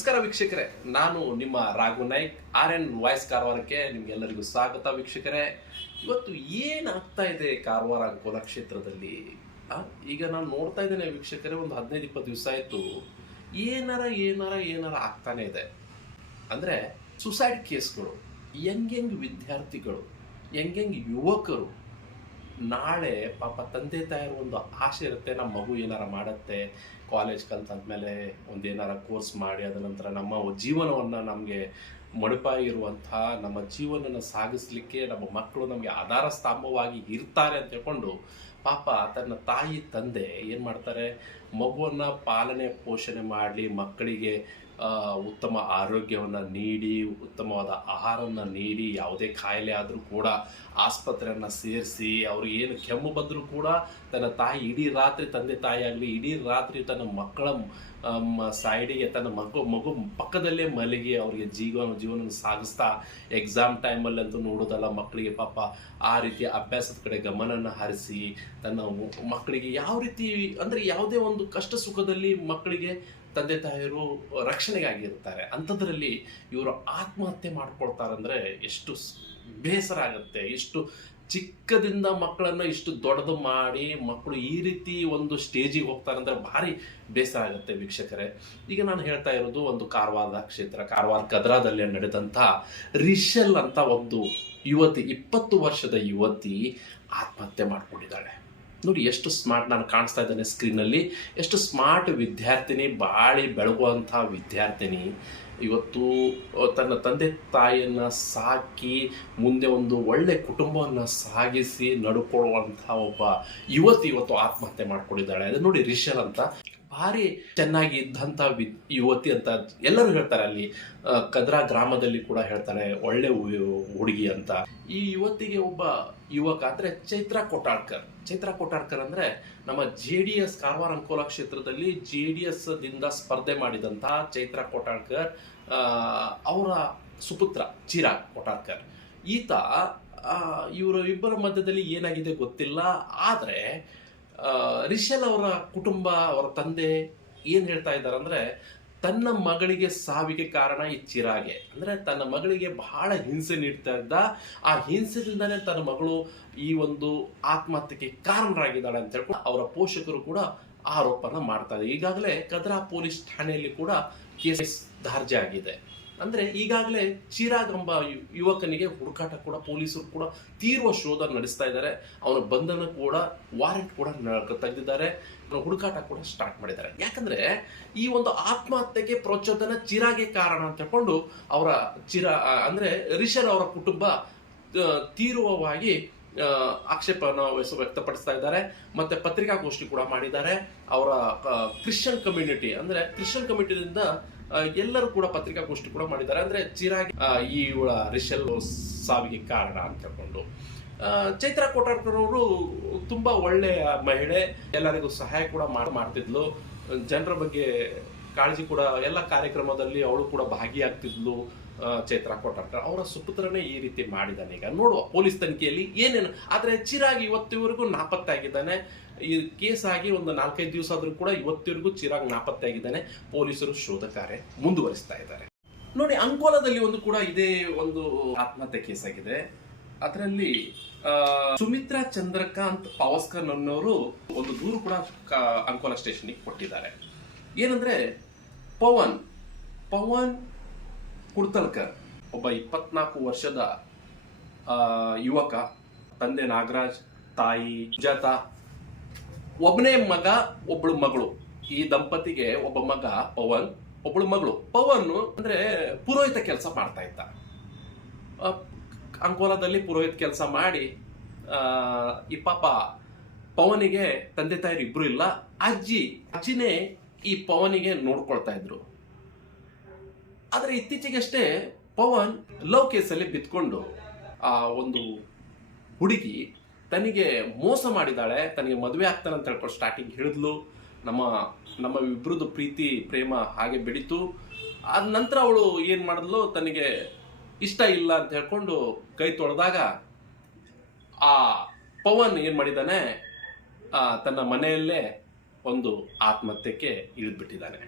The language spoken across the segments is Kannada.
ನಮಸ್ಕಾರ ವೀಕ್ಷಕರೇ, ನಾನು ನಿಮ್ಮ ರಾಘು ನಾಯ್ಕ್ RN ವಾಯ್ಸ್ ಕಾರವಾರಕ್ಕೆ ನಿಮ್ಗೆಲ್ಲರಿಗೂ ಸ್ವಾಗತ ವೀಕ್ಷಕರೇ. ಇವತ್ತು ಏನಾಗ್ತಾ ಇದೆ ಕಾರವಾರ ಅಂಕೋಲಾ ಕ್ಷೇತ್ರದಲ್ಲಿ? ಈಗ ನಾನು ನೋಡ್ತಾ ಇದ್ದೇನೆ ವೀಕ್ಷಕರೇ, ಒಂದು 15-20 ದಿವಸ ಆಯ್ತು ಏನಾರ ಆಗ್ತಾನೆ ಇದೆ. ಅಂದ್ರೆ ಸುಸೈಡ್ ಕೇಸ್ಗಳು, ಯಂಗ್ ವಿದ್ಯಾರ್ಥಿಗಳು, ಯಂಗ್ ಯುವಕರು ನಾಳೆ ಪಾಪ ತಂದೆ ತಾಯಿರ ಒಂದು ಆಸೆ ಇರುತ್ತೆ, ನಮ್ಮ ಮಗು ಏನಾರ ಮಾಡುತ್ತೆ, ಕಾಲೇಜ್ ಕಲ್ತಾದ್ಮೇಲೆ ಒಂದು ಏನಾರ ಕೋರ್ಸ್ ಮಾಡಿ ಅದ ನಂತರ ನಮ್ಮ ಜೀವನವನ್ನು ನಮಗೆ ಮಡುಪಾಗಿರುವಂಥ ನಮ್ಮ ಜೀವನನ ಸಾಗಿಸ್ಲಿಕ್ಕೆ ನಮ್ಮ ಮಕ್ಕಳು ನಮಗೆ ಆಧಾರ ಸ್ತಂಭವಾಗಿ ಇರ್ತಾರೆ ಅಂತ ಹೇಳ್ಕೊಂಡು ಪಾಪ ತನ್ನ ತಾಯಿ ತಂದೆ ಏನು ಮಾಡ್ತಾರೆ, ಮಗುವನ್ನು ಪಾಲನೆ ಪೋಷಣೆ ಮಾಡಲಿ, ಮಕ್ಕಳಿಗೆ ಉತ್ತಮ ಆರೋಗ್ಯವನ್ನು ನೀಡಿ, ಉತ್ತಮವಾದ ಆಹಾರವನ್ನು ನೀಡಿ, ಯಾವುದೇ ಕಾಯಿಲೆ ಆದರೂ ಕೂಡ ಆಸ್ಪತ್ರೆಯನ್ನು ಸೇರಿಸಿ, ಅವ್ರಿಗೆ ಏನು ಕೆಮ್ಮು ಬಂದರೂ ಕೂಡ ತನ್ನ ತಾಯಿ ಇಡೀ ರಾತ್ರಿ, ತಂದೆ ತಾಯಿ ಆಗಲಿ ಇಡೀ ರಾತ್ರಿ ತನ್ನ ಮಕ್ಕಳ ಸೈಡಿಗೆ ತನ್ನ ಮಗು ಪಕ್ಕದಲ್ಲೇ ಮಲಗಿ ಅವರಿಗೆ ಜೀವನ ಸಾಗಿಸ್ತಾ, ಎಕ್ಸಾಮ್ ಟೈಮಲ್ಲಂತೂ ನೋಡೋದಲ್ಲ, ಮಕ್ಕಳಿಗೆ ಪಾಪ ಆ ರೀತಿಯ ಅಭ್ಯಾಸದ ಕಡೆ ಗಮನನ ಹರಿಸಿ ತನ್ನ ಮಕ್ಕಳಿಗೆ ಯಾವ ರೀತಿ ಅಂದರೆ ಯಾವುದೇ ಒಂದು ಕಷ್ಟ ಸುಖದಲ್ಲಿ ಮಕ್ಕಳಿಗೆ ತಂದೆ ತಾಯಿಯರು ರಕ್ಷಣೆಗಾಗಿರ್ತಾರೆ. ಅಂಥದ್ರಲ್ಲಿ ಇವರು ಆತ್ಮಹತ್ಯೆ ಮಾಡ್ಕೊಳ್ತಾರಂದ್ರೆ ಎಷ್ಟು ಬೇಸರ ಆಗುತ್ತೆ. ಎಷ್ಟು ಚಿಕ್ಕದಿಂದ ಮಕ್ಕಳನ್ನು ಇಷ್ಟು ದೊಡ್ಡದು ಮಾಡಿ ಮಕ್ಕಳು ಈ ರೀತಿ ಒಂದು ಸ್ಟೇಜಿಗೆ ಹೋಗ್ತಾರಂದ್ರೆ ಭಾರಿ ಬೇಸರ ಆಗುತ್ತೆ ವೀಕ್ಷಕರೇ. ಈಗ ನಾನು ಹೇಳ್ತಾ ಇರೋದು ಒಂದು ಕಾರವಾರ ಕ್ಷೇತ್ರ, ಕಾರವಾರ ಕದ್ರಾದಲ್ಲಿ ನಡೆದಂಥ ರಿಷಲ್ ಅಂತ ಒಂದು ಯುವತಿ, 20 ವರ್ಷದ ಯುವತಿ ಆತ್ಮಹತ್ಯೆ ಮಾಡ್ಕೊಂಡಿದ್ದಾಳೆ. ನೋಡಿ ಎಷ್ಟು ಸ್ಮಾರ್ಟ್, ನಾನು ಕಾಣಿಸ್ತಾ ಇದ್ದೇನೆ ಸ್ಕ್ರೀನಲ್ಲಿ, ಎಷ್ಟು ಸ್ಮಾರ್ಟ್ ವಿದ್ಯಾರ್ಥಿನಿ, ಬಾಳಿ ಬೆಳಗುವಂಥ ವಿದ್ಯಾರ್ಥಿನಿ ಇವತ್ತು ತನ್ನ ತಂದೆ ತಾಯಿಯನ್ನು ಸಾಕಿ ಮುಂದೆ ಒಂದು ಒಳ್ಳೆ ಕುಟುಂಬವನ್ನು ಸಾಗಿಸಿ ನಡ್ಕೊಳ್ಳುವಂಥ ಒಬ್ಬ ಯುವತಿ ಇವತ್ತು ಆತ್ಮಹತ್ಯೆ ಮಾಡ್ಕೊಂಡಿದ್ದಾಳೆ. ಅದು ನೋಡಿ ರಿಷಲ್ ಅಂತ, ಭಾರಿ ಚೆನ್ನಾಗಿ ಇದ್ದಂಥ ಯುವತಿ ಅಂತ ಎಲ್ಲರೂ ಹೇಳ್ತಾರೆ. ಅಲ್ಲಿ ಕದ್ರಾ ಗ್ರಾಮದಲ್ಲಿ ಕೂಡ ಹೇಳ್ತಾರೆ ಒಳ್ಳೆ ಹುಡುಗಿ ಅಂತ. ಈ ಯುವತಿಗೆ ಒಬ್ಬ ಯುವಕ ಅಂದ್ರೆ ಚೈತ್ರ ಕೊಟಾಳ್ಕರ್ ಅಂದ್ರೆ ನಮ್ಮ JDS ಕಾರವಾರ ಅಂಕೋಲಾ ಕ್ಷೇತ್ರದಲ್ಲಿ JDS ದಿಂದ ಸ್ಪರ್ಧೆ ಮಾಡಿದಂತಹ ಚೈತ್ರ ಕೊಟಾಳ್ಕರ್ ಅವರ ಸುಪುತ್ರ ಚಿರಾಗ್ ಕೊಟಾಳ್ಕರ್. ಈತ ಇವರು ಇಬ್ಬರ ಮಧ್ಯದಲ್ಲಿ ಏನಾಗಿದೆ ಗೊತ್ತಿಲ್ಲ, ಆದ್ರೆ ರಿಷಲ್ ಅವರ ಕುಟುಂಬ, ಅವರ ತಂದೆ ಏನ್ ಹೇಳ್ತಾ ಇದ್ದಾರೆ ಅಂದ್ರೆ, ತನ್ನ ಮಗಳಿಗೆ ಸಾವಿಗೆ ಕಾರಣ ಈ ಚಿರಾಗೆ, ಅಂದ್ರೆ ತನ್ನ ಮಗಳಿಗೆ ಬಹಳ ಹಿಂಸೆ ನೀಡ್ತಾ ಇದ್ದ, ಆ ಹಿಂಸೆದಿಂದಾನೇ ತನ್ನ ಮಗಳು ಈ ಒಂದು ಆತ್ಮಹತ್ಯೆಗೆ ಕಾರಣರಾಗಿದ್ದಾಳೆ ಅಂತ ಹೇಳ್ಕೊಂಡು ಅವರ ಪೋಷಕರು ಕೂಡ ಆರೋಪನ ಮಾಡ್ತಾ ಇದ್ದಾರೆ. ಈಗಾಗಲೇ ಕದ್ರಾ ಪೊಲೀಸ್ ಠಾಣೆಯಲ್ಲಿ ಕೂಡ ಕೇಸ್ ದಾರ್ಜಿ ಆಗಿದೆ. ಅಂದ್ರೆ ಈಗಾಗಲೇ ಚಿರಾಗ್ ಎಂಬ ಯುವಕನಿಗೆ ಹುಡುಕಾಟ ಕೂಡ ಪೊಲೀಸರು ಕೂಡ ತೀವ್ರ ಶೋಧ ನಡೆಸ್ತಾ ಇದ್ದಾರೆ. ಅವನ ಬಂಧನ ಕೂಡ ವಾರೆಂಟ್ ಕೂಡ ತೆಗೆದಿದ್ದಾರೆ, ಹುಡುಕಾಟ ಕೂಡ ಸ್ಟಾರ್ಟ್ ಮಾಡಿದ್ದಾರೆ. ಯಾಕಂದ್ರೆ ಈ ಒಂದು ಆತ್ಮಹತ್ಯೆಗೆ ಪ್ರಚೋದನ ಚಿರಾಗೆ ಕಾರಣ ಅಂತ ಹೇಳ್ಕೊಂಡು ಅವರ ಅಂದ್ರೆ ರಿಷಲ್ ಅವರ ಕುಟುಂಬ ತೀವ್ರವಾಗಿ ಆಕ್ಷೇಪವನ್ನು ವ್ಯಕ್ತಪಡಿಸ್ತಾ ಇದ್ದಾರೆ. ಮತ್ತೆ ಪತ್ರಿಕಾಗೋಷ್ಠಿ ಕೂಡ ಮಾಡಿದ್ದಾರೆ. ಅವರ ಕ್ರಿಶ್ಚಿಯನ್ ಕಮ್ಯುನಿಟಿಯಿಂದ ಎಲ್ಲರೂ ಕೂಡ ಪತ್ರಿಕಾಗೋಷ್ಠಿ ಕೂಡ ಮಾಡಿದ್ದಾರೆ. ಅಂದ್ರೆ ಚಿರಾಗಿ ಈ ರಿಷಲ್ ಸಾವಿಗೆ ಕಾರಣ ಅಂತ ಹೇಳ್ಕೊಂಡು. ಚೈತ್ರ ಕೊಟಾಳ್ಕರ್ ಅವರು ತುಂಬಾ ಒಳ್ಳೆಯ ಮಹಿಳೆ, ಎಲ್ಲರಿಗೂ ಸಹಾಯ ಕೂಡ ಮಾಡ್ತಿದ್ಲು, ಜನರ ಬಗ್ಗೆ ಕಾಳಜಿ ಕೂಡ, ಎಲ್ಲ ಕಾರ್ಯಕ್ರಮದಲ್ಲಿ ಅವಳು ಕೂಡ ಭಾಗಿಯಾಗ್ತಿದ್ಲು. ಚೈತ್ರ ಕೊಟಾಳ್ಕರ್ ಅವರ ಸುಪುತ್ರನೇ ಈ ರೀತಿ ಮಾಡಿದ್ದಾನೆ. ಈಗ ನೋಡುವ ಪೊಲೀಸ್ ತನಿಖೆಯಲ್ಲಿ ಏನೇನು. ಆದ್ರೆ ಚಿರಾಗ್ ಇವತ್ತಿವರೆಗೂ ನಾಪತ್ತೆ ಆಗಿದ್ದಾನೆ. ಈ ಕೇಸ್ ಆಗಿ ಒಂದು 4-5 ದಿವಸ ಆದ್ರೂ ಕೂಡ ಇವತ್ತಿವರೆಗೂ ಚಿರಾಗ್ ನಾಪತ್ತೆ ಆಗಿದ್ದಾನೆ. ಪೊಲೀಸರು ಶೋಧ ಕಾರ್ಯ ಮುಂದುವರಿಸ್ತಾ ಇದ್ದಾರೆ. ನೋಡಿ, ಅಂಕೋಲಾದಲ್ಲಿ ಒಂದು ಕೂಡ ಇದೇ ಒಂದು ಆತ್ಮಹತ್ಯೆ ಕೇಸ್ ಆಗಿದೆ. ಅದರಲ್ಲಿ ಸುಮಿತ್ರಾ ಚಂದ್ರಕಾಂತ್ ಪಾವಸ್ಕರ್ ಅನ್ನೋರು ಒಂದು ದೂರು ಕೂಡ ಅಂಕೋಲಾ ಸ್ಟೇಷನ್ಗೆ ಕೊಟ್ಟಿದ್ದಾರೆ. ಏನಂದ್ರೆ ಪವನ್ ಕುಡ್ತಲ್ಕರ್ ಒಬ್ಬ 24 ವರ್ಷದ ಯುವಕ, ತಂದೆ ನಾಗರಾಜ್, ತಾಯಿ ಸುಜಾತಾ, ಒಬ್ಬನೇ ಮಗ ಒಬ್ಬಳು ಮಗಳು. ಈ ದಂಪತಿಗೆ ಒಬ್ಬ ಮಗ ಪವನ್, ಒಬ್ಬಳು ಮಗಳು. ಪವನ್ ಅಂದ್ರೆ ಪುರೋಹಿತ ಕೆಲಸ ಮಾಡ್ತಾ ಇದ್ದ. ಅಂಕೋಲಾದಲ್ಲಿ ಪುರೋಹಿತ ಕೆಲಸ ಮಾಡಿ ಈ ಪಾಪ ಪವನಿಗೆ ತಂದೆ ತಾಯಿರು ಇಬ್ರು ಇಲ್ಲ, ಅಜ್ಜಿನೇ ಈ ಪವನಿಗೆ ನೋಡ್ಕೊಳ್ತಾ ಇದ್ರು. ಆದ್ರೆ ಇತ್ತೀಚೆಗಷ್ಟೇ ಪವನ್ ಲವ್ ಕೇಸಲ್ಲಿ ಬಿತ್ಕೊಂಡು ಆ ಒಂದು ಹುಡುಗಿ ತನಗೆ ಮೋಸ ಮಾಡಿದಾಳೆ, ತನಗೆ ಮದುವೆ ಆಗ್ತಾನೆ ಅಂತ ಹೇಳ್ಕೊಂಡು ಸ್ಟಾರ್ಟಿಂಗ್ ಹೇಳಿದ್ಲು. ನಮ್ಮ ಇಬ್ರದ್ದು ಪ್ರೀತಿ ಪ್ರೇಮ ಹಾಗೆ ಬೆಳೀತು. ಅದ ನಂತರ ಅವಳು ಏನ್ ಮಾಡಿದ್ಲು, ತನಗೆ ಇಷ್ಟ ಇಲ್ಲ ಅಂತ ಹೇಳ್ಕೊಂಡು ಕೈ ತೊಳೆದಾಗ ಆ ಪವನ್ ಏನ್ ಮಾಡಿದಾನೆ, ತನ್ನ ಮನೆಯಲ್ಲೇ ಒಂದು ಆತ್ಮಹತ್ಯೆಗೆ ಇಳಿದ್ಬಿಟ್ಟಿದ್ದಾನೆ.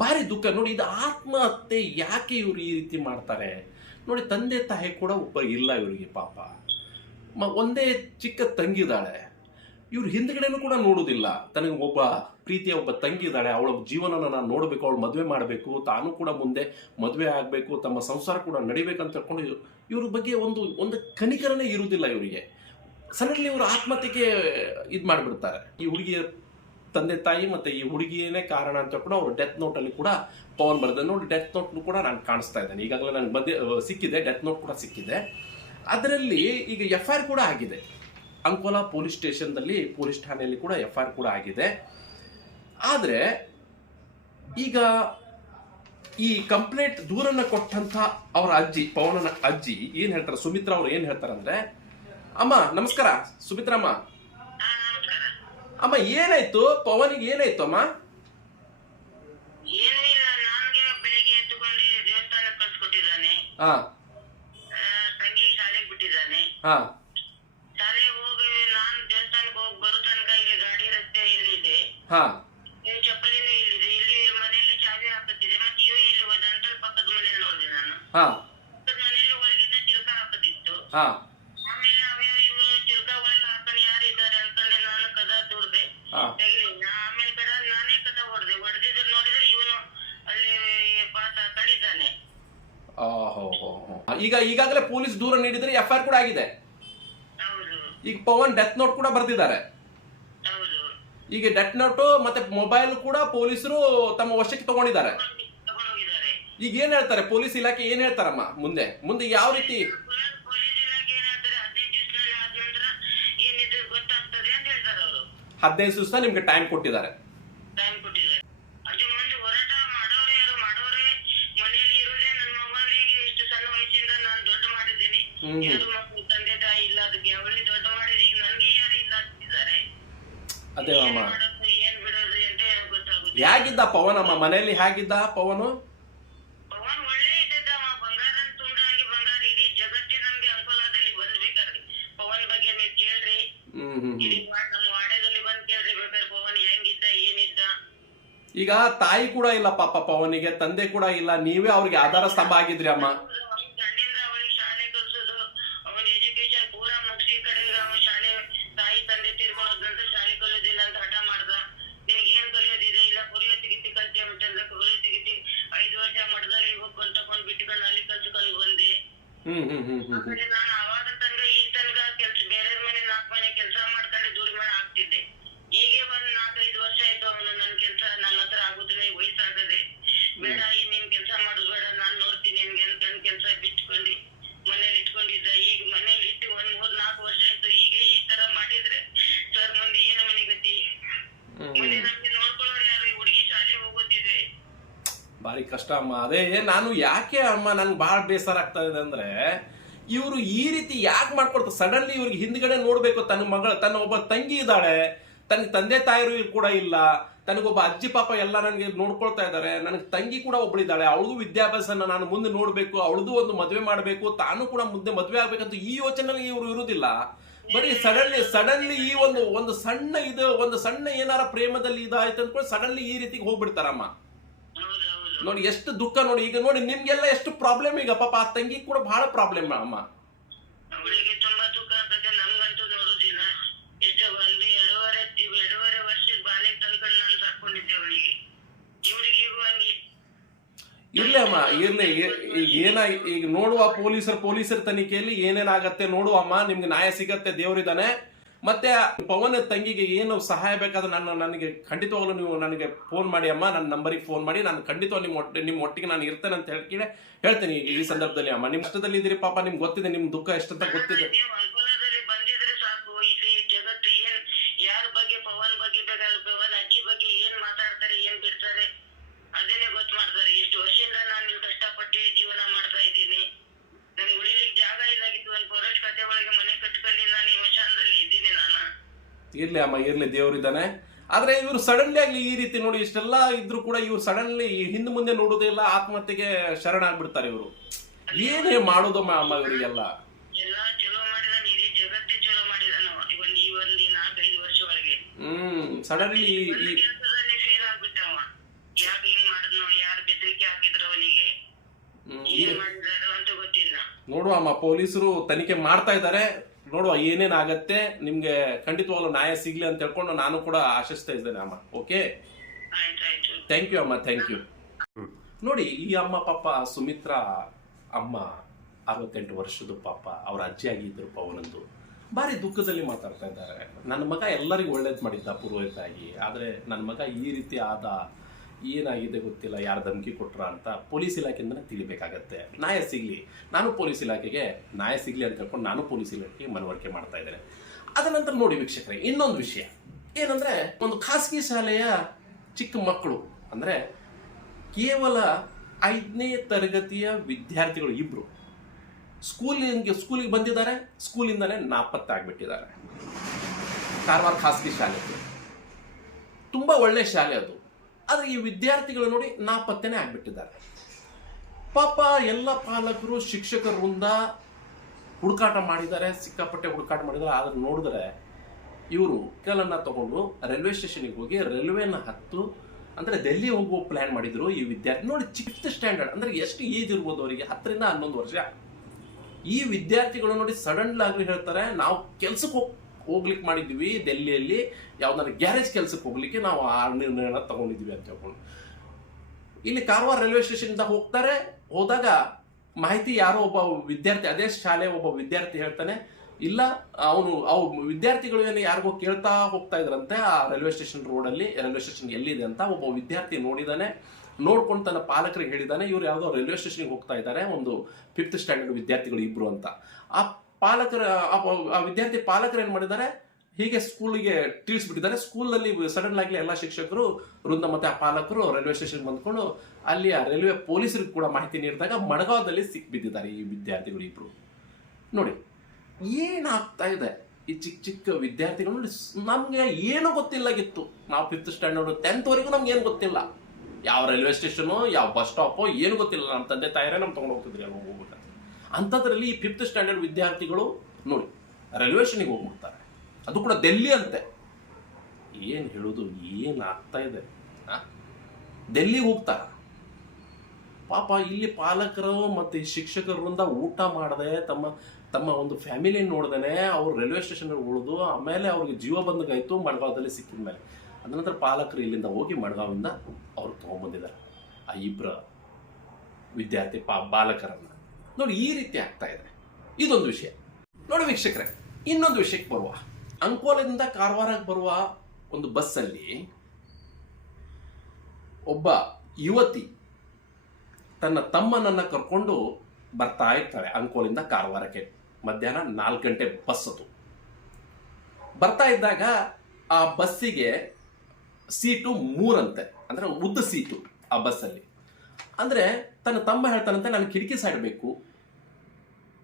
ಭಾರಿ ದುಃಖ ನೋಡಿ. ಇದು ಆತ್ಮಹತ್ಯೆ ಯಾಕೆ ಇವ್ರು ಈ ರೀತಿ ಮಾಡ್ತಾರೆ ನೋಡಿ. ತಂದೆ ತಾಯಿ ಕೂಡ ಒಬ್ಬ ಇಲ್ಲ ಇವರಿಗೆ ಪಾಪ. ಒಂದೇ ಚಿಕ್ಕ ತಂಗಿದಾಳೆ, ಇವ್ರು ಹಿಂದ್ಗಡೆನೂ ಕೂಡ ನೋಡುವುದಿಲ್ಲ. ತನಗೆ ಒಬ್ಬ ಪ್ರೀತಿಯ ಒಬ್ಬ ತಂಗಿದಾಳೆ, ಅವಳ ಜೀವನನ ನಾನು ನೋಡಬೇಕು, ಅವಳು ಮದುವೆ ಮಾಡಬೇಕು, ತಾನು ಕೂಡ ಮುಂದೆ ಮದುವೆ ಆಗಬೇಕು, ತಮ್ಮ ಸಂಸಾರ ಕೂಡ ನಡಿಬೇಕಂತ ಹೇಳ್ಕೊಂಡು ಇವ್ರ ಬಗ್ಗೆ ಒಂದು ಕನಿಕರನೇ ಇರುವುದಿಲ್ಲ ಇವರಿಗೆ. ಸಡನ್ಲಿ ಇವರು ಆತ್ಮಹತ್ಯೆಗೆ ಇದು ಮಾಡಿಬಿಡ್ತಾರೆ. ಈ ಹುಡುಗಿಯ ತಂದೆ ತಾಯಿ ಮತ್ತು ಈ ಹುಡುಗಿಯೇ ಕಾರಣ ಅಂತ ಕೂಡ ಅವರು ಡೆತ್ ನೋಟಲ್ಲಿ ಕೂಡ ಪವನ್ ಬರೆದ ನೋಡಿ. ಡೆತ್ ನೋಟ್ ಕೂಡ ನಾನು ಕಾಣಿಸ್ತಾ ಇದ್ದೇನೆ ಈಗಾಗಲೇ, ನನಗೆ ಸಿಕ್ಕಿದೆ, ಡೆತ್ ನೋಟ್ ಕೂಡ ಸಿಕ್ಕಿದೆ. ಅದರಲ್ಲಿ ಈಗ FIR ಕೂಡ ಆಗಿದೆ. ಅಂಕೋಲಾ ಪೊಲೀಸ್ ಸ್ಟೇಷನ್ದಲ್ಲಿ, ಪೊಲೀಸ್ ಠಾಣೆಯಲ್ಲಿ ಕೂಡ FIR ಕೂಡ ಆಗಿದೆ. ಆದರೆ ಈಗ ಈ ಕಂಪ್ಲೇಂಟ್ ದೂರನ್ನ ಕೊಟ್ಟಂತ ಅವರ ಅಜ್ಜಿ, ಪವನನ ಅಜ್ಜಿ ಏನ್ ಹೇಳ್ತಾರೆ, ಸುಮಿತ್ರಾ ಅವ್ರು ಏನ್ ಹೇಳ್ತಾರಂದ್ರೆ, ಅಮ್ಮ ನಮಸ್ಕಾರ ಸುಮಿತ್ರಮ್ಮ, ಅಮ್ಮ ಏನಾಯ್ತು ಪವನಿಗೆ, ಏನಾಯ್ತು ಅಮ್ಮ? ಹಾ ಹಾ ಹಾ ಚಪ್ಪಲಿನೂ ಇಲ್ಲಿದೆ, ಇಲ್ಲಿ ಮನೆಯಲ್ಲಿ ಚಾವಿ ಹಾಕುತ್ತಿದೆ, ಮತ್ತೆ ಇವ ಇಲ್ಲಿ ಹೋದ ಅಂತ ಪಕ್ಕದ ಮನೇಲಿ ನೋಡಿದೆ ನಾನು. ಹಾ ಪಕ್ಕದ ಮನೆಯಲ್ಲಿ ಒಳಗಿಂದ ಚಿಲ್ಕ ಹಾಕದಿತ್ತು. ಹಾ ಆಮೇಲೆ ಇವರು ಚಿಲ್ಕ ಒಳಗೆ ಹಾಕೊಂಡು ಯಾರಿದ್ದಾರೆ ಅನ್ಕೊಂಡೆ ನಾನು ಕದ ದೂರ್ದೆ, ತೆಗಿಲಿಲ್ಲ. ಆಮೇಲೆ ಕದ ನಾನೇ ಕದ ಹೊಡೆದಿದ್ರೆ ನೋಡಿದ್ರೆ ಇವನು ಅಲ್ಲಿ ಪಾಸ್ ಹಾಕೊಂಡಿದ್ದಾನೆ. ಈಗ ಈಗಾಗಲೇ ಪೊಲೀಸ್ ದೂರ ನೀಡಿದ್ರೆ FIR ಕೂಡ ಆಗಿದೆ. ಹೌದು. ಈಗ ಪವನ್ ಡೆತ್ ನೋಟ್ ಕೂಡ ಬರ್ದಿದ್ದಾರೆ. ಹೌದು. ಈಗ ಡೆತ್ ನೋಟ್ ಮತ್ತೆ ಮೊಬೈಲ್ ಕೂಡ ಪೊಲೀಸರು ತಮ್ಮ ವಶಕ್ಕೆ ತಗೊಂಡಿದ್ದಾರೆ. ಈಗ ಏನ್ ಹೇಳ್ತಾರೆ ಪೊಲೀಸ್ ಇಲಾಖೆ, ಏನ್ ಹೇಳ್ತಾರಮ್ಮ ಮುಂದೆ ಮುಂದೆ ಯಾವ ರೀತಿ? ಪೊಲೀಸ್ ಇಲಾಖೆ ಏನ್ ಹೇಳ್ತಾರೆ, 15 ದಿವಸದಲ್ಲಿ ಆದ ನಂತರ ಏನಿದು ಗೊತ್ತಾಗ್ತದೆ ಅಂತ ಹೇಳ್ತಾರೆ ಅವರು. 15 ದಿವಸ ನಿಮ್ಗೆ ಟೈಮ್ ಕೊಟ್ಟಿದ್ದಾರೆ. ಟೈಮ್ ಕೊಟ್ಟಿದ್ದಾರೆ. ಅದ್ರ ಮುಂದೆ ಹೋರಾಟ ಮಾಡೋರು ಯಾರು, ಮಾಡೋರೇ ಮನೆಯಲ್ಲಿ ಇರುವುದೇ. ನನ್ನ ಮಗಳಿಗೆ ಇಷ್ಟು ಸಣ್ಣ ವಯಸ್ಸಿಂದ ನಾನು ದೊಡ್ಡ ಮಾಡಿದ್ದೀನಿ, ಯಾರು ಮಕ್ಕಳು ತಂದೆ ತಾಯಿ ಇಲ್ಲ, ಅದಕ್ಕೆ ಅವಳಿಗೆ ದೊಡ್ಡ ಮಾಡಿದ್ರೆ ಈಗ ನನ್ಗೆ ಯಾರು ಇಲ್ಲ ಅಂತಿದ್ದಾರೆ. ಅದೇ ಅಮ್ಮ, ಏನ್ ಬಿಡೋದು ಅಂತ ಗೊತ್ತಾಗುತ್ತೆ. ಹೇಗಿದ್ದ ಪವನ್ ಅಮ್ಮ ಮನೆಯಲ್ಲಿ, ಹೇಗಿದ್ದ ಪವನು? ಪವನ್ ಒಳ್ಳೆ ಇದ್ದ, ಬಂಗಾರ ತುಂಡಾಗಿ ಬಂಗಾರ. ಇಡೀ ಜಗತ್ತೇ ನಮ್ಗೆ ಅಂಕೋಲಾದಲ್ಲಿ ಬಂದ್ಬೇಕಾದ್ರೆ ಪವನ್ ಬಗ್ಗೆ ನೀವು ಕೇಳ್ರಿ, ಇಡೀ ನಮ್ಮ ವಾಡ್ಯದಲ್ಲಿ ಬಂದ್ ಕೇಳ್ರಿ ಬೇಕಾದ್ರೆ ಪವನ್ ಹೆಂಗಿದ್ದ ಏನಿದ್ದ. ಈಗ ತಾಯಿ ಕೂಡ ಇಲ್ಲ ಪಾಪ ಪವನಿಗೆ, ತಂದೆ ಕೂಡ ಇಲ್ಲ, ನೀವೇ ಅವ್ರಿಗೆ ಆಧಾರ ಸ್ತಂಭ ಆಗಿದ್ರಿ ಅಮ್ಮ. ಗಂಡಿಂದ ಅವಳಿಗೆ ಶಾಲೆ ಕಲ್ಸೋದು, ಅವನ ಎಜುಕೇಶನ್ ಪೂರಾ ಮುಗಿಸಿ ಕಡೆಗೆ ಅವನ ಶಾಲೆ, ತಾಯಿ ತಂದೆ ತೀರ್ಕೊಳ್ಳೋದಂತ ಶಾಲೆ ಕಲಿಯೋದಿಲ್ಲ ಅಂತ ಹಠ ಮಾಡ್ದ. ನಿನಗೆ ಏನ್ ಕಲಿಯೋದಿದೆ, ಇಲ್ಲ ಕುರಿಯೋ ತೆಗಿತಿ ಕಲ್ತೆ ಅಂತಂದ್ರೆ ಕುರಿಯೋ ತೆಗಿತಿ 5 ವರ್ಷ ಮಠದಲ್ಲಿ ಹೋಗ್ಕೊಂಡು ತಕೊಂಡ್ ಬಿಟ್ಕೊಂಡು ಅಲ್ಲಿ ಕಲ್ಸ್ಕೊಂಡು ಬಂದೆ. ಆಮೇಲೆ ನಾನು ಅವಾಗ ತನಕ ಈ ತನಕ ಕೆಲ್ಸ ಬೇರೆ ಮನೆ 4 ಮನೆ ಕೆಲಸ ಮಾಡ್ಕೊಂಡು ದುಡಿಮೆ ಆಗ್ತಿದ್ದೆ. ಹೀಗೆ ಒಂದ್ 4-5 ವರ್ಷ ಆಯ್ತು ಅವನು ನನ್ನ ಕೆಲ್ಸ ನನ್ನ ಹತ್ರ ಆಗುದಿಲ್ಲ, ವಯಸ್ಸಾಗದೆ, ಬೇಡ ನೀನ್ ಕೆಲ್ಸ ಮಾಡೋದು ಬೇಡ, ನಾನ್ ನೋಡ್ತೀನಿ ನಿನ್ಗೆ ನನ್ ಕೆಲ್ಸ ಬಿಟ್ಕೊಂಡು ಮನೇಲಿ ಇಟ್ಕೊಂಡಿದ್ದ. ಈಗ ಮನೇಲಿ ಇಟ್ಟು 1-3-4 ವರ್ಷ ಆಯ್ತು. ಈಗ ಈ ತರ ಮಾಡಿದ್ರೆ ಸರ್ ಮುಂದೆ ಏನು ಮನೆ ಗತಿ? ಮನೆ ನಮ್ಗೆ ನೋಡ್ಕೊಳ್ಳೋರು ಯಾರು? ಹುಡುಗಿ ಶಾಲೆ ಹೋಗೋದಿದೆ, ಭಾರಿ ಕಷ್ಟ ಅಮ್ಮ. ಅದೇ ನಾನು ಯಾಕೆ ಅಮ್ಮ ನನ್ಗೆ ಬಹಳ ಬೇಸರ ಆಗ್ತಾ ಇದೆ ಅಂದ್ರೆ, ಇವರು ಈ ರೀತಿ ಯಾಕೆ ಮಾಡ್ಕೊಡ್ತಾರೆ? ಸಡನ್ಲಿ ಇವ್ರಿಗೆ ಹಿಂದ್ಗಡೆ ನೋಡ್ಬೇಕು, ತನ್ನ ಒಬ್ಬ ತಂಗಿ ಇದ್ದಾಳೆ, ತನ್ನ ತಂದೆ ತಾಯಿರು ಕೂಡ ಇಲ್ಲ, ತನಗೊಬ್ಬ ಅಜ್ಜಿ ಪಾಪ ಎಲ್ಲ ನನಗೆ ನೋಡ್ಕೊಳ್ತಾ ಇದ್ದಾರೆ, ನನಗೆ ತಂಗಿ ಕೂಡ ಒಬ್ಬಳಿದ್ದಾಳೆ, ಅವಳದು ವಿದ್ಯಾಭ್ಯಾಸನ ನಾನು ಮುಂದೆ ನೋಡ್ಬೇಕು, ಅವಳದು ಒಂದು ಮದುವೆ ಮಾಡಬೇಕು, ತಾನು ಕೂಡ ಮುಂದೆ ಮದುವೆ ಆಗ್ಬೇಕಂತ ಈ ಯೋಚನೆಯಲ್ಲಿ ಇವರು ಇರುವುದಿಲ್ಲ. ಬರೀ ಸಡನ್ಲಿ ಈ ಒಂದು ಸಣ್ಣ ಏನಾರ ಪ್ರೇಮದಲ್ಲಿ ಇದಾಯ್ತು ಅಂದ್ಕೊಂಡು ಸಡನ್ಲಿ ಈ ರೀತಿಗೆ ಹೋಗ್ಬಿಡ್ತಾರಮ್ಮ. ನೋಡಿ ಎಷ್ಟು ದುಃಖ ನೋಡಿ. ಈಗ ನೋಡಿ ನಿಮ್ಗೆಲ್ಲ ಎಷ್ಟು ಪ್ರಾಬ್ಲಮ್. ಈಗ ಪಾಪ ಆ ತಂಗಿ ಕೂಡ ಬಹಳ ಪ್ರಾಬ್ಲಮ್ ಅಮ್ಮ. ಅವಳಿಗೆ ತುಂಬಾ ದುಃಖ ಆಗ್ತದೆ, ನಮ್ಗಂತೂ ನೋಡುದಿಲ್ಲ. ಎಷ್ಟು 1-2.5 ವರ್ಷದ ಬಾಲ್ಯ ತನ್ಕೊಂಡು ನಾನು ಸಾಕೊಂಡಿದ್ದೆ ಅವಳಿಗೆ. ಇವಳಿಗೂ ಹಂಗೆ ಇರ್ಲಿ ಅಮ್ಮ, ಇರ್ಲಿ. ಈಗ ನೋಡುವ ಪೊಲೀಸರ ತನಿಖೆಯಲ್ಲಿ ಏನೇನಾಗತ್ತೆ ನೋಡುವ ಅಮ್ಮ. ನಿಮ್ಗೆ ನ್ಯಾಯ ಸಿಗತ್ತೆ, ದೇವರಿದ್ದಾನೆ. ಮತ್ತೆ ಪವನ್ ತಂಗಿಗೆ ಏನು ಸಹಾಯ ಬೇಕಾದ್ರೆ ನನಗೆ ಖಂಡಿತವಾಗ್ಲೂ ನೀವು ನನಗೆ ಫೋನ್ ಮಾಡಿ ಅಮ್ಮ, ನನ್ನ ನಂಬರಿಗೆ ಫೋನ್ ಮಾಡಿ, ನಾನು ಖಂಡಿತವಾಗಿ ನಿಮ್ಮ ಒಟ್ಟಿಗೆ ನಾನು ಇರ್ತೇನೆ ಅಂತ ಹೇಳ್ತೀನಿ ಈ ಸಂದರ್ಭದಲ್ಲಿ ಅಮ್ಮ. ನಿಮ್ ಕಷ್ಟದಲ್ಲಿ ಇದ್ದೀರಿ ಪಾಪ, ನಿಮ್ಗೆ ಗೊತ್ತಿದೆ ನಿಮ್ ದುಃಖ ಎಷ್ಟಂತ ಗೊತ್ತಿದೆ. ಅಂಕೋಲಾದಲ್ಲಿ ಬಂದಿದ್ರೆ ಸಾಕು. ಇಲ್ಲಿ ಜಗತ್ತು ಏನ್ ಯಾರ ಬಗ್ಗೆ, ಪವನ್ ಬಗ್ಗೆ ಬೇಕಾದ್ರೆ ಪವನ್ ಅಜ್ಜಿ ಬಗ್ಗೆ ಏನ್ ಮಾತಾಡ್ತಾರೆ, ಏನ್ ಬಿಡ್ತಾರೆ ಅದನ್ನೇ ಗೊತ್ತು ಮಾಡ್ತಾರೆ. ಎಷ್ಟು ವರ್ಷದಿಂದ ನಾನು ಇಲ್ಲಿ ಕಷ್ಟಪಟ್ಟು ಜೀವನ ಮಾಡ್ತಾ ಇದ್ದೀನಿ. ನನ್ಗೆ ಉಳಿಲಿಕ್ಕೆ ಜಾಗ ಇಲ್ಲಾಗಿತ್ತು. ಒಂದು ಫಾರೆಸ್ಟ್ ಕತೆ ಒಳಗೆ ಮನೆ ಕಟ್ಕೊಂಡು ನಾನು ಹಿಮಶಾನದಲ್ಲಿ ಇದ್ದೀನಿ ನಾನು. ಇರ್ಲಿ ಅಮ್ಮ, ಇರ್ಲಿ, ದೇವರಿದ್ದಾನೆ. ಆದ್ರೆ ಇವರು ಸಡನ್ಲಿ ಆಗ್ಲಿ ಈ ರೀತಿ ನೋಡಿ, ಇಷ್ಟೆಲ್ಲ ಇದ್ರು ಕೂಡ ಇವ್ರು ಸಡನ್ಲಿ ಹಿಂದ್ ಮುಂದೆ ನೋಡೋದೇ ಇಲ್ಲ, ಆತ್ಮಹತ್ಯೆಗೆ ಶರಣಾಗ್ಬಿಡ್ತಾರೆ ಇವರು. ಏನೇ ಮಾಡೋದಮ್ಮ ಅಮ್ಮ ಇವರಿಗೆಲ್ಲ? ಎಲ್ಲಾ ಚಲೋ ಮಾಡಿದ, ಇಡೀ ಜಗತ್ತೇ ಚಲೋ ಮಾಡಿದ. ಈ 4-5 ವರ್ಷ ಒಳಗೆ ಸಡನ್ಲಿ ಕೆಲಸದಲ್ಲಿ ಫೇಲ್ ಆಗ್ಬಿಟ್ಟವ. ಯಾಕೆ ಹಿಂಗ್ ಮಾಡಿದ್ನು ಏನ್ ಮಾಡಿದಾರೋ ಅಂತ ಗೊತ್ತಿಲ್ಲ. ನೋಡುವ ಅಮ್ಮ, ಪೊಲೀಸರು ತನಿಖೆ ಮಾಡ್ತಾ ಇದ್ದಾರೆ. ನೋಡುವ ಏನೇನಾಗತ್ತೆ, ನಿಮ್ಗೆ ಖಂಡಿತವಾಗ್ಲೂ ನ್ಯಾಯ ಸಿಗ್ಲಿ ಅಂತ ಹೇಳ್ಕೊಂಡು ನಾನು ಕೂಡ ಆಶಿಸ್ತಾ ಇದ್ದೇನೆ ಅಮ್ಮ. ಓಕೆ, ಆಯ್ತಾಯ್ತು. ಥ್ಯಾಂಕ್ ಯು ಅಮ್ಮ, ಥ್ಯಾಂಕ್ ಯು. ನೋಡಿ, ಈ ಅಮ್ಮ ಪಾಪ ಸುಮಿತ್ರಾ ಅಮ್ಮ 68 ವರ್ಷದ ಪಾಪ, ಅವ್ರ ಅಜ್ಜಿ ಆಗಿದ್ರು ಪವನಂದು. ಭಾರಿ ದುಃಖದಲ್ಲಿ ಮಾತಾಡ್ತಾ ಇದ್ದಾರೆ. ನನ್ನ ಮಗ ಎಲ್ಲರಿಗೂ ಒಳ್ಳೇದು ಮಾಡಿದ್ದ ಪುರೋಹಿತಾಗಿ, ಆದರೆ ನನ್ನ ಮಗ ಈ ರೀತಿ ಆದ, ಏನಾಗಿದೆ ಗೊತ್ತಿಲ್ಲ, ಯಾರು ಧಮಕಿ ಕೊಟ್ರ ಅಂತ ಪೊಲೀಸ್ ಇಲಾಖೆಯಿಂದ ತಿಳಿಬೇಕಾಗತ್ತೆ. ನ್ಯಾಯ ಸಿಗಲಿ, ನಾನು ಪೊಲೀಸ್ ಇಲಾಖೆಗೆ ನ್ಯಾಯ ಸಿಗಲಿ ಅಂತ ಹೇಳ್ಕೊಂಡು ನಾನು ಪೊಲೀಸ್ ಇಲಾಖೆಗೆ ಮನವರಿಕೆ ಮಾಡ್ತಾ ಇದ್ದೇನೆ. ಅದ ನಂತರ ನೋಡಿ ವೀಕ್ಷಕರೇ, ಇನ್ನೊಂದು ವಿಷಯ ಏನಂದ್ರೆ, ಒಂದು ಖಾಸಗಿ ಶಾಲೆಯ ಚಿಕ್ಕ ಮಕ್ಕಳು ಅಂದ್ರೆ ಕೇವಲ 5ನೇ ತರಗತಿಯ ವಿದ್ಯಾರ್ಥಿಗಳು ಇಬ್ರು ಸ್ಕೂಲಿಗೆ ಬಂದಿದ್ದಾರೆ, ಸ್ಕೂಲಿಂದಾನೇ ನಾಪತ್ತಾಗ್ಬಿಟ್ಟಿದ್ದಾರೆ. ಕಾರವಾರ ಖಾಸಗಿ ಶಾಲೆ, ತುಂಬಾ ಒಳ್ಳೆ ಶಾಲೆ ಅದು. ಆದ್ರೆ ಈ ವಿದ್ಯಾರ್ಥಿಗಳು ನೋಡಿ ನಾಪತ್ತೆನೇ ಆಗ್ಬಿಟ್ಟಿದ್ದಾರೆ. ಪಾಪ ಎಲ್ಲ ಪಾಲಕರು, ಶಿಕ್ಷಕರ ವೃಂದ ಹುಡುಕಾಟ ಮಾಡಿದ್ದಾರೆ, ಸಿಕ್ಕಾಪಟ್ಟೆ ಹುಡುಕಾಟ ಮಾಡಿದ್ದಾರೆ. ಆದ್ರೆ ನೋಡಿದ್ರೆ ಇವರು ವೆಹಿಕಲನ್ನ ತಗೊಂಡು ರೈಲ್ವೆ ಸ್ಟೇಷನ್ಗೆ ಹೋಗಿ ರೈಲ್ವೆನ ಹತ್ತು, ಅಂದ್ರೆ ಡೆಲ್ಲಿ ಹೋಗುವ ಪ್ಲಾನ್ ಮಾಡಿದ್ರು ಈ ವಿದ್ಯಾರ್ಥಿ. ನೋಡಿ, 6th ಸ್ಟ್ಯಾಂಡರ್ಡ್ ಅಂದ್ರೆ ಎಷ್ಟು ಏಜ್ ಇರ್ಬೋದು ಅವರಿಗೆ, 10 ರಿಂದ 11 ವರ್ಷ. ಈ ವಿದ್ಯಾರ್ಥಿಗಳು ನೋಡಿ ಸಡನ್ ಆಗಿ ಹೇಳ್ತಾರೆ, ನಾವು ಕೆಲ್ಸಕ್ಕೆ ಹೋಗ್ಲಿಕ್ಕೆ ಮಾಡಿದ್ವಿ ಡೆಲ್ಲಿಯಲ್ಲಿ, ಯಾವ್ದಾದ್ರು ಗ್ಯಾರೇಜ್ ಕೆಲ್ಸಕ್ಕೆ ಹೋಗ್ಲಿಕ್ಕೆ ನಾವು ಆ ನಿರ್ಣಯನ ತಗೊಂಡಿದ್ವಿ ಅಂತ ಹೇಳ್ಕೊಂಡು. ಇಲ್ಲಿ ಕಾರವಾರ ರೈಲ್ವೆ ಸ್ಟೇಷನ್ ಇಂದ ಹೋದಾಗ ಮಾಹಿತಿ ಯಾರೋ ಒಬ್ಬ ವಿದ್ಯಾರ್ಥಿ, ಅದೇ ಶಾಲೆ ಒಬ್ಬ ವಿದ್ಯಾರ್ಥಿ ಹೇಳ್ತಾನೆ, ಇಲ್ಲ ಅವು ವಿದ್ಯಾರ್ಥಿಗಳು ಏನು ಯಾರಿಗೋ ಕೇಳ್ತಾ ಹೋಗ್ತಾ ಇದ್ರಂತೆ ಆ ರೈಲ್ವೆ ಸ್ಟೇಷನ್ ರೋಡಲ್ಲಿ, ರೈಲ್ವೆ ಸ್ಟೇಷನ್ ಎಲ್ಲಿದೆ ಅಂತ ಒಬ್ಬ ವಿದ್ಯಾರ್ಥಿ ನೋಡಿದಾನೆ. ನೋಡ್ಕೊಂಡು ತನ್ನ ಪಾಲಕರಿಗೆ ಹೇಳಿದಾನೆ, ಇವ್ರು ಯಾವುದೋ ರೈಲ್ವೆ ಸ್ಟೇಷನ್ಗೆ ಹೋಗ್ತಾ ಇದ್ದಾರೆ, ಒಂದು 5th ಸ್ಟ್ಯಾಂಡರ್ಡ್ ವಿದ್ಯಾರ್ಥಿಗಳು ಇಬ್ರು ಅಂತ. ಆ ವಿದ್ಯಾರ್ಥಿ ಪಾಲಕರು ಏನ್ ಮಾಡಿದ್ದಾರೆ, ಹೀಗೆ ಸ್ಕೂಲಿಗೆ ತಿಳಿಸ್ಬಿಟ್ಟಿದ್ದಾರೆ. ಸ್ಕೂಲಲ್ಲಿ ಸಡನ್ ಆಗಿ ಎಲ್ಲ ಶಿಕ್ಷಕರು ವೃಂದ ಮತ್ತೆ ಆ ಪಾಲಕರು ರೈಲ್ವೆ ಸ್ಟೇಷನ್ ಬಂದ್ಕೊಂಡು ಅಲ್ಲಿ ಆ ರೈಲ್ವೆ ಪೊಲೀಸರಿಗೆ ಕೂಡ ಮಾಹಿತಿ ನೀಡಿದಾಗ ಮಡಗಾವದಲ್ಲಿ ಸಿಕ್ಬಿದ್ದಿದ್ದಾರೆ ಈ ವಿದ್ಯಾರ್ಥಿಗಳು ಇಬ್ರು. ನೋಡಿ ಏನಾಗ್ತಾ ಇದೆ, ಈ ಚಿಕ್ಕ ಚಿಕ್ಕ ವಿದ್ಯಾರ್ಥಿಗಳು ನೋಡಿ, ನಮ್ಗೆ ಏನು ಗೊತ್ತಿಲ್ಲಾಗಿತ್ತು. ನಾವು 5th ಸ್ಟ್ಯಾಂಡರ್ಡ್ 10th ವರೆಗೂ ನಮ್ಗೆ ಏನು ಗೊತ್ತಿಲ್ಲ, ಯಾವ ರೈಲ್ವೆ ಸ್ಟೇಷನು, ಯಾವ ಬಸ್ ಸ್ಟಾಪು ಏನು ಗೊತ್ತಿಲ್ಲ. ನಮ್ಮ ತಂದೆ ತಾಯರೇ ನಮ್ಗೆ ತಗೊಂಡು ಹೋಗ್ತಿದ್ರಿ ಅಲ್ಲಿ ಹೋಗ್ಬಿಟ್ಟು. ಅಂಥದ್ರಲ್ಲಿ ಈ 5th ಸ್ಟ್ಯಾಂಡರ್ಡ್ ವಿದ್ಯಾರ್ಥಿಗಳು ನೋಡಿ ರೈಲ್ವೆ ಸ್ಟೇಷನ್ಗೆ ಹೋಗ್ಬಿಡ್ತಾರೆ, ಅದು ಕೂಡ ಡೆಲ್ಲಿ ಅಂತೆ. ಏನು ಹೇಳೋದು, ಏನಾಗ್ತಾ ಇದೆ, ಡೆಲ್ಲಿಗೆ ಹೋಗ್ತಾರ ಪಾಪ. ಇಲ್ಲಿ ಪಾಲಕರು ಮತ್ತೆ ಶಿಕ್ಷಕರಿಂದ ಊಟ ಮಾಡದೆ, ತಮ್ಮ ಒಂದು ಫ್ಯಾಮಿಲಿ ನೋಡ್ದೇನೆ ಅವ್ರು ರೈಲ್ವೆ ಸ್ಟೇಷನ್ ಉಳಿದು, ಆಮೇಲೆ ಅವ್ರಿಗೆ ಜೀವ ಬಂದಾಗಾಯ್ತು ಮಡ್ಗಾವದಲ್ಲಿ ಸಿಕ್ಕಿದ ಮೇಲೆ. ಅದ ನಂತರ ಪಾಲಕರು ಇಲ್ಲಿಂದ ಹೋಗಿ ಮಡ್ಗಾವಿಂದ ಅವ್ರು ತಗೊಂಡ್ಬಂದಿದ್ದಾರೆ ಆ ಇಬ್ಬರ ವಿದ್ಯಾರ್ಥಿ ಬಾಲಕರನ್ನ. ನೋಡಿ ಈ ರೀತಿ ಆಗ್ತಾ ಇದೆ. ಇದೊಂದು ವಿಷಯ. ನೋಡಿ ವೀಕ್ಷಕರೇ, ಇನ್ನೊಂದು ವಿಷಯಕ್ಕೆ ಬರುವ, ಅಂಕೋಲದಿಂದ ಕಾರವಾರಕ್ಕೆ ಬರುವ ಒಂದು ಬಸ್ಸಲ್ಲಿ ಒಬ್ಬ ಯುವತಿ ತನ್ನ ತಮ್ಮನನ್ನ ಕರ್ಕೊಂಡು ಬರ್ತಾ ಇರ್ತಾಳೆ ಅಂಕೋಲಿಂದ ಕಾರವಾರಕ್ಕೆ. ಮಧ್ಯಾಹ್ನ 4 ಗಂಟೆ ಬಸ್ ಅದು. ಬರ್ತಾ ಇದ್ದಾಗ ಆ ಬಸ್ಸಿಗೆ ಸೀಟು 3 ಅಂತೆ, ಅಂದ್ರೆ ಉದ್ದ ಸೀಟು ಆ ಬಸ್ಸಲ್ಲಿ. ಅಂದ್ರೆ ತನ್ನ ತಮ್ಮ ಹೇಳ್ತಾನಂತೆ, ನಾನು ಕಿಟಕಿ ಸೈಡ್ ಬೇಕು.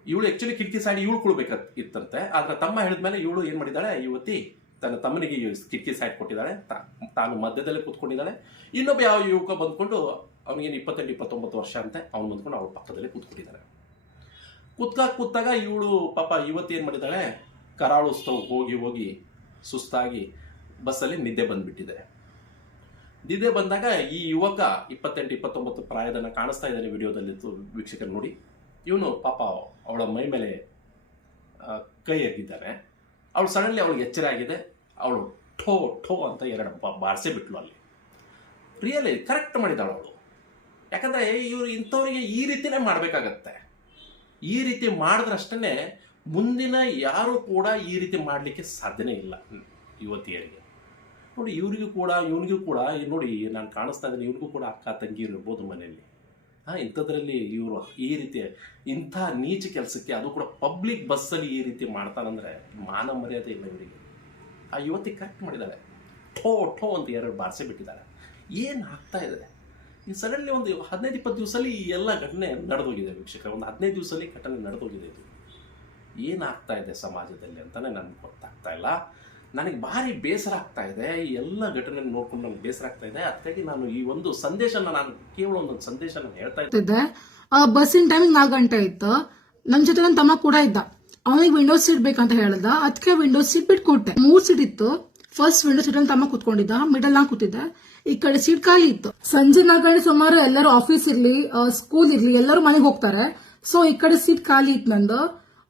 ಇವಳು ಆಕ್ಚುಲಿ ಕಿಟಕಿ ಸೈಡ್ ಇವಳು ಕೊಡ್ಬೇಕಿತ್ತಂತೆ. ಆದ್ರೆ ತಮ್ಮ ಹೇಳಿದ್ಮೇಲೆ ಇವಳು ಏನ್ ಮಾಡಿದಾಳೆ, ಯುವತಿ ತನ್ನ ತಮ್ಮನಿಗೆ ಕಿಟಕಿ ಸೈಡ್ ಕೊಟ್ಟಿದ್ದಾಳೆ, ತಾನು ಮಧ್ಯದಲ್ಲೇ ಕೂತ್ಕೊಂಡಿದ್ದಾಳೆ. ಇನ್ನೊಬ್ಬ ಯಾವ ಯುವಕ ಬಂದ್ಕೊಂಡು, ಅವನಿಗೇನು 28-29 ವರ್ಷ ಅಂತೆ, ಅವ್ನು ಬಂದ್ಕೊಂಡು ಅವಳ ಪಕ್ಕದಲ್ಲೇ ಕೂತ್ಕೊಂಡಿದ್ದಾಳೆ. ಕೂತಾಗ ಇವಳು ಪಾಪ ಯುವತಿ ಏನ್ ಮಾಡಿದ್ದಾಳೆ, ಕರಾಳುಸ್ತವ್ ಹೋಗಿ ಸುಸ್ತಾಗಿ ಬಸ್ಸಲ್ಲಿ ನಿದ್ದೆ ಬಂದ್ಬಿಟ್ಟಿದೆ. ನಿದ್ದೆ ಬಂದಾಗ ಈ ಯುವಕ 28-29 ಪ್ರಾಯದನ್ನ ಕಾಣಿಸ್ತಾ ಇದ್ದಾನೆ ವಿಡಿಯೋದಲ್ಲಿ ವೀಕ್ಷಕರು ನೋಡಿ. ಇವನು ಪಾಪ ಅವಳ ಮೈ ಮೇಲೆ ಕೈ ಎದ್ದಿದ್ದಾನೆ. ಅವಳು ಸಡನ್ಲಿ ಅವಳಿಗೆ ಎಚ್ಚರ ಆಗಿದೆ. ಅವಳು ಠೋ ಅಂತ 2 ಬಾರಿಸೇ ಬಿಟ್ಲು ಅಲ್ಲಿ. ರಿಯಲಿ ಕರೆಕ್ಟ್ ಮಾಡಿದಾಳು ಅವಳು. ಯಾಕಂದ್ರೆ ಇವರು ಇಂಥವ್ರಿಗೆ ಈ ರೀತಿನೇ ಮಾಡಬೇಕಾಗತ್ತೆ. ಈ ರೀತಿ ಮಾಡಿದ್ರಷ್ಟೇ ಮುಂದಿನ ಯಾರು ಕೂಡ ಈ ರೀತಿ ಮಾಡಲಿಕ್ಕೆ ಸಾಧ್ಯನೇ ಇಲ್ಲ ಯುವತಿಯರಿಗೆ. ನೋಡಿ ಇವನಿಗೂ ಕೂಡ ನೋಡಿ, ನಾನು ಕಾಣಿಸ್ತಾ ಇದ್ದೀನಿ, ಇವನಿಗೂ ಕೂಡ ಅಕ್ಕ ತಂಗಿ ಇರ್ಬೋದು ಮನೆಯಲ್ಲಿ. ಇಂಥದ್ರಲ್ಲಿ ಇವರು ಈ ರೀತಿ ಇಂಥ ನೀಚ ಕೆಲಸಕ್ಕೆ, ಅದು ಕೂಡ ಪಬ್ಲಿಕ್ ಬಸ್ಸಲ್ಲಿ ಈ ರೀತಿ ಮಾಡ್ತಾನಂದ್ರೆ ಮಾನ ಮರ್ಯಾದೆ ಇಲ್ಲ ಇವರಿಗೆ. ಆ ಯುವತಿ ಕರೆಕ್ಟ್ ಮಾಡಿದ್ದಾಳೆ, ಠೋ ಅಂತ 2 ಬಾರಿಸೆ ಬಿಟ್ಟಿದ್ದಾಳೆ. ಏನು ಆಗ್ತಾ ಇದೆ, ಈ ಸಡನ್ಲಿ ಒಂದು 15-20 ದಿವಸದಲ್ಲಿ ಈ ಎಲ್ಲ ಘಟನೆ ನಡೆದೋಗಿದೆ ವೀಕ್ಷಕರ. ಒಂದು 15 ದಿವಸದಲ್ಲಿ ಘಟನೆ ನಡೆದೋಗಿದೆ. ಇದು ಏನಾಗ್ತಾ ಇದೆ ಸಮಾಜದಲ್ಲಿ ಅಂತಾನೆ ನನಗೆ ಗೊತ್ತಾಗ್ತಾ ಇಲ್ಲ. ನನಗೆ ಭಾರಿ ಬೇಸರ ಆಗ್ತಾ ಇದೆ. ಈ ಎಲ್ಲ ಘಟನೆ ನೋಡ್ಕೊಂಡು ನನಗೆ ಬೇಸರ ಆಗ್ತಾ ಇದೆ. ಅದಕ್ಕಾಗಿ ನಾನು ಈ ಒಂದು ಸಂದೇಶನ, ನಾನು ಕೇವಲ ಒಂದೊಂದು ಸಂದೇಶ ಹೇಳ್ತಾ ಇದ್ದೆ. ಬಸ್ಸಿನ ಟೈಮಿಂಗ್ 4 ಗಂಟೆ ಇತ್ತು. ನನ್ನ ಜೊತೆ ನನ್ನ ತಮ್ಮ ಕೂಡ ಇದ್ದ. ಅವನಿಗೆ ವಿಂಡೋ ಸೀಟ್ ಬೇಕಂತ ಹೇಳ್ದ, ಅದಕ್ಕೆ ವಿಂಡೋ ಸೀಟ್ ಬಿಟ್ಟು ಕೊಟ್ಟೆ. 3 ಸೀಟ್ ಇತ್ತು. ಫಸ್ಟ್ ವಿಂಡೋ ಸೀಟ್ ಅಲ್ಲಿ ತಮ್ಮ ಕೂತ್ಕೊಂಡಿದ್ದ, ಮಿಡಲ್ ನಾ ಕೂತಿದ್ದೆ, ಈ ಕಡೆ ಸೀಟ್ ಖಾಲಿ ಇತ್ತು. ಸಂಜೆ 4 ಗಂಟೆ ಸುಮಾರು ಎಲ್ಲರೂ ಆಫೀಸ್ ಇರ್ಲಿ ಸ್ಕೂಲ್ ಇರ್ಲಿ ಎಲ್ಲರೂ ಮನೆಗೆ ಹೋಗ್ತಾರೆ. ಸೊ ಈ ಕಡೆ ಸೀಟ್ ಖಾಲಿ ಇತ್ತು ನಂದು.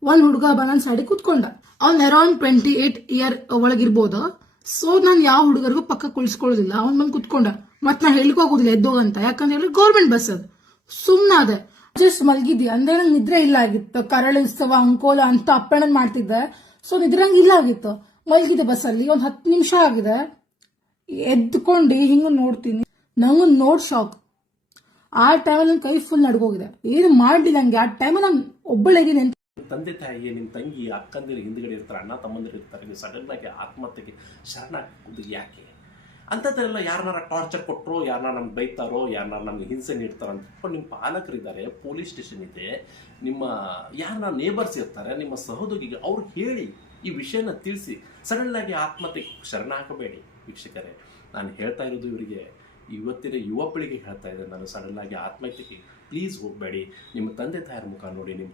ಒಂದ್ ಹುಡುಗ ಬಂದ್ ಸೈಡ್ ಕೂತ್ಕೊಂಡ. ಅವ್ನ್ ಅರೌಂಡ್ 28 ಇಯರ್ ಒಳಗಿರ್ಬೋದು. ಸೊ ನಾನ್ ಯಾವ ಹುಡುಗರಿಗೂ ಪಕ್ಕ ಕುಳಿಸ್ಕೊಳ್ಳೋದಿಲ್ಲ. ಅವ್ನ್ ಬಂದ್ ಕುತ್ಕೊಂಡ. ಮತ್ ನಾ ಹೇಳಿಕ್ ಹೋಗುದಿಲ್ಲ ಎದ್ದೋಗಂತ, ಯಾಕಂತ ಹೇಳಿ ಗೌರ್ಮೆಂಟ್ ಬಸ್ ಅದು. ಸುಮ್ನಾದೆ, ಜಸ್ಟ್ ಮಲ್ಗಿದ್ವಿ. ಅಂದ್ರೆ ನಂಗೆ ನಿದ್ರೆ ಇಲ್ಲ ಆಗಿತ್ತು. ಕರಳು ಉತ್ಸವ ಅಂಕೋಲ ಅಂತ ಅಪ್ಪಣೆ ಮಾಡ್ತಿದ್ದೆ. ಸೊ ನಿದ್ರಂಗ್ ಇಲ್ಲ ಆಗಿತ್ತು. ಮಲ್ಗಿದ್ದೆ ಬಸ್ಸಲ್ಲಿ. ಒಂದ್ 10 ನಿಮಿಷ ಆಗಿದೆ. ಎದ್ಕೊಂಡು ಹಿಂಗ ನೋಡ್ತೀನಿ, ನಂಗೆ ನೋಡ್ ಶಾಕ್. ಆ ಟೈಮಲ್ಲಿ ನನ್ ಕೈ ಫುಲ್ ನಡ್ಗೋಗಿದೆ. ಏನು ಮಾಡ್ಲಿಲ್ಲ ನಂಗೆ. ಆ ಟೈಮಲ್ಲಿ ನಾನು ಒಬ್ಬಳಿದ್ದೀನಿ ಅಂತ. ತಂದೆ ತಾಯಿಗೆ ನಿಮ್ಮ ತಂಗಿ ಅಕ್ಕಂದಿರು ಹಿಂದ್ಗಡೆ ಇರ್ತಾರೆ, ಅಣ್ಣ ತಮ್ಮಂದಿರು ಇರ್ತಾರೆ, ನೀವು ಸಡನ್ ಆಗಿ ಆತ್ಮಹತ್ಯೆಗೆ ಶರಣಾಗೋದು ಯಾಕೆ? ಅಂಥದ್ದೆಲ್ಲ ಯಾರನ್ನಾರ ಟಾರ್ಚರ್ ಕೊಟ್ಟರು, ಯಾರನ್ನ ನಮ್ಗೆ ಬೈತಾರೋ, ಯಾರನ್ನ ನಮ್ಗೆ ಹಿಂಸೆ ನೀಡ್ತಾರೋ ಅಂತ ನಿಮ್ಮ ಪಾಲಕರಿದ್ದಾರೆ, ಪೊಲೀಸ್ ಸ್ಟೇಷನ್ ಇದೆ, ನಿಮ್ಮ ಯಾರನ್ನ ನೇಬರ್ಸ್ ಇರ್ತಾರೆ, ನಿಮ್ಮ ಸಹೋದ್ಯೋಗಿಗೆ ಅವ್ರಿಗೆ ಹೇಳಿ ಈ ವಿಷಯನ ತಿಳಿಸಿ. ಸಡನ್ ಆಗಿ ಆತ್ಮಹತ್ಯೆಗೆ ಶರಣ ಹಾಕಬೇಡಿ ವೀಕ್ಷಕರೇ. ನಾನು ಹೇಳ್ತಾ ಇರೋದು ಇವರಿಗೆ, ಇವತ್ತಿನ ಯುವ ಪೀಳಿಗೆ ಹೇಳ್ತಾ ಇದ್ದೇನೆ ನಾನು, ಸಡನ್ ಆಗಿ ಆತ್ಮಹತ್ಯೆಗೆ ಪ್ಲೀಸ್ ಹೋಗಬೇಡಿ. ನಿಮ್ಮ ತಂದೆ ತಾಯರ ಮುಖ ನೋಡಿ. ನಿಮ್ಮ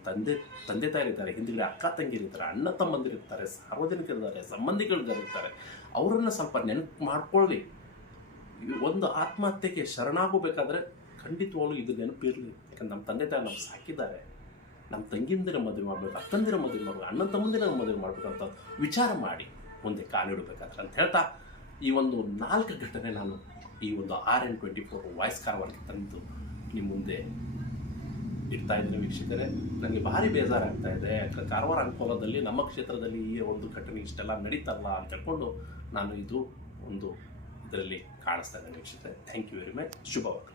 ತಂದೆ ತಾಯರಿದ್ದಾರೆ, ಹಿಂದಿರುಗಡೆ ಅಕ್ಕ ತಂಗಿರಿರ್ತಾರೆ, ಅಣ್ಣ ತಮ್ಮಂದಿರಿರ್ತಾರೆ, ಸಾರ್ವಜನಿಕರಿದ್ದಾರೆ, ಸಂಬಂಧಿಗಳಿರ್ತಾರೆ. ಅವರನ್ನು ಸ್ವಲ್ಪ ನೆನಪು ಮಾಡ್ಕೊಳ್ಳಿ. ಒಂದು ಆತ್ಮಹತ್ಯೆಗೆ ಶರಣಾಗಬೇಕಾದ್ರೆ ಖಂಡಿತವಾಗ್ಲೂ ಇದು ನೆನಪಿರಲಿ. ಯಾಕಂದ್ರೆ ನಮ್ಮ ತಂದೆ ತಾಯಿ ನಮ್ಗೆ ಸಾಕಿದ್ದಾರೆ. ನಮ್ಮ ತಂಗಿಂದಿರ ಮದುವೆ ಮಾಡಬೇಕು, ಅಕ್ಕಂದಿರ ಮದುವೆ ಮಾಡಬೇಕು, ಅಣ್ಣ ತಮ್ಮಂದಿರ ಮದುವೆ ಮಾಡಬೇಕಂತ ವಿಚಾರ ಮಾಡಿ ಮುಂದೆ ಕಾಲಿಡಬೇಕಾದ್ರೆ ಅಂತ ಹೇಳ್ತಾ, ಈ ಒಂದು 4 ಘಟನೆ ನಾನು ಈ ಒಂದು RN24 ವಾಯ್ಸ್ ಕಾರವಾರಕ್ಕೆ ತಂದು ನಿಮ್ಮ ಮುಂದೆ ಇಡ್ತಾ ಇದ್ದೀನಿ ವೀಕ್ಷಕರೇ. ನನಗೆ ಭಾರಿ ಬೇಜಾರಾಗ್ತಾ ಇದೆ. ಯಾಕಂದ್ರೆ ಕಾರವಾರ ಅನುಕೂಲದಲ್ಲಿ ನಮ್ಮ ಕ್ಷೇತ್ರದಲ್ಲಿ ಈ ಒಂದು ಘಟನೆ ಇಷ್ಟೆಲ್ಲ ನಡೀತಲ್ಲ ಅಂತ ಹೇಳ್ಕೊಂಡು ನಾನು ಇದು ಒಂದು ಇದರಲ್ಲಿ ಕಾಣಿಸ್ತಾ ಇದ್ದೇನೆ ವೀಕ್ಷಕರೇ. Thank you very much. ಶುಭವಾಗಲಿ.